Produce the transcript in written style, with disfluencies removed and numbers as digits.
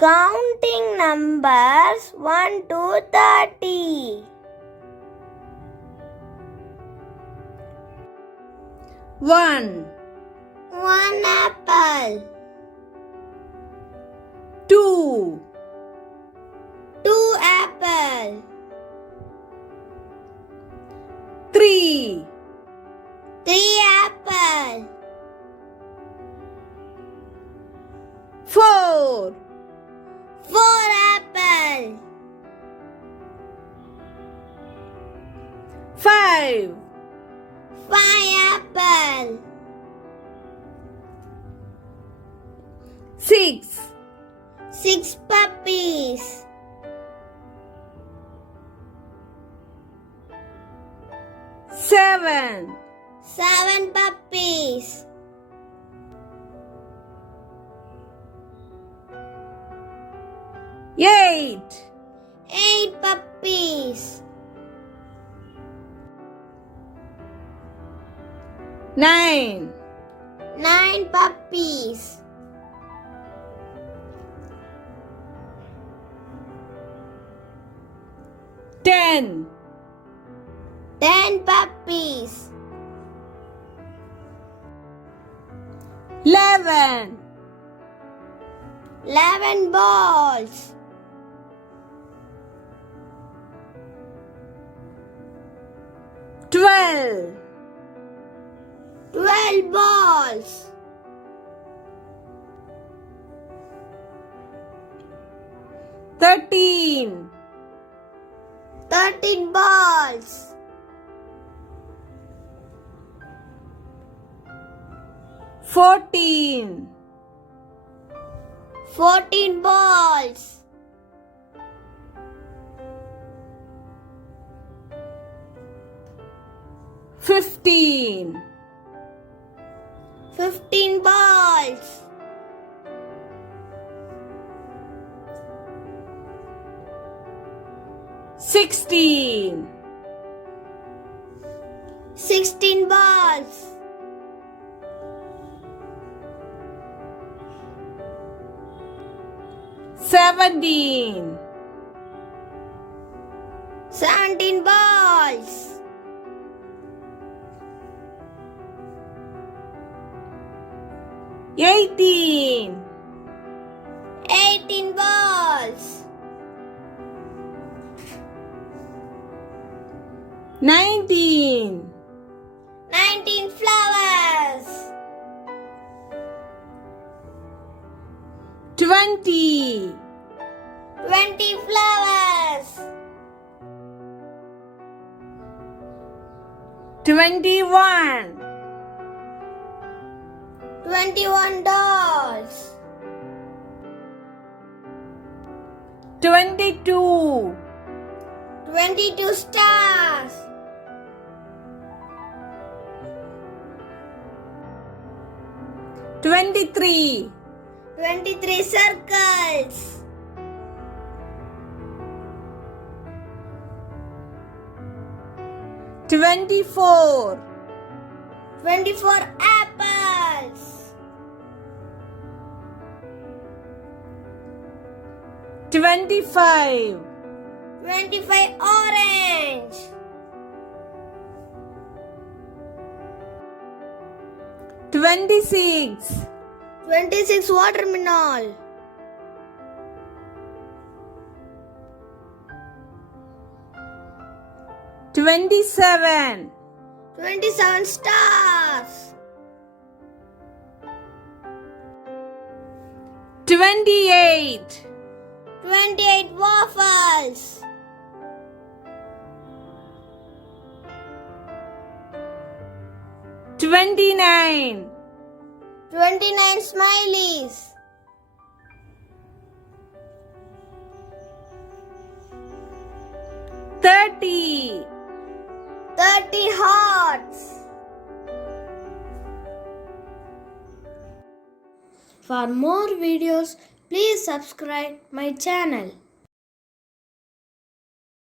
Counting numbers 1 to 30. 1, 1 apple. 2, 2 apple. 3, 3 apple. 4, 4 apple. 5, 5 apple. 6, 6 puppies. 7, 7 puppies. 8, 8 puppies. 9, 9 puppies. 10, 10 puppies. 11, 11 balls. 12, 12 balls. 13, 13 balls. 14, 14 balls. 15, 15 balls. 16, 16 balls. 17, 17 balls. 18, 18 balls. 19, 19 flowers. 20, 20 flowers. 21, 21 dolls. 22, 22 stars. 23, 23 circles. 24, 24 apples. 25, 25 orange. 26, 26 watermelon. 27, 27 stars. 28, 28 waffles. 29, 29 smileys. 30, 30 hearts. For more videos, please subscribe my channel.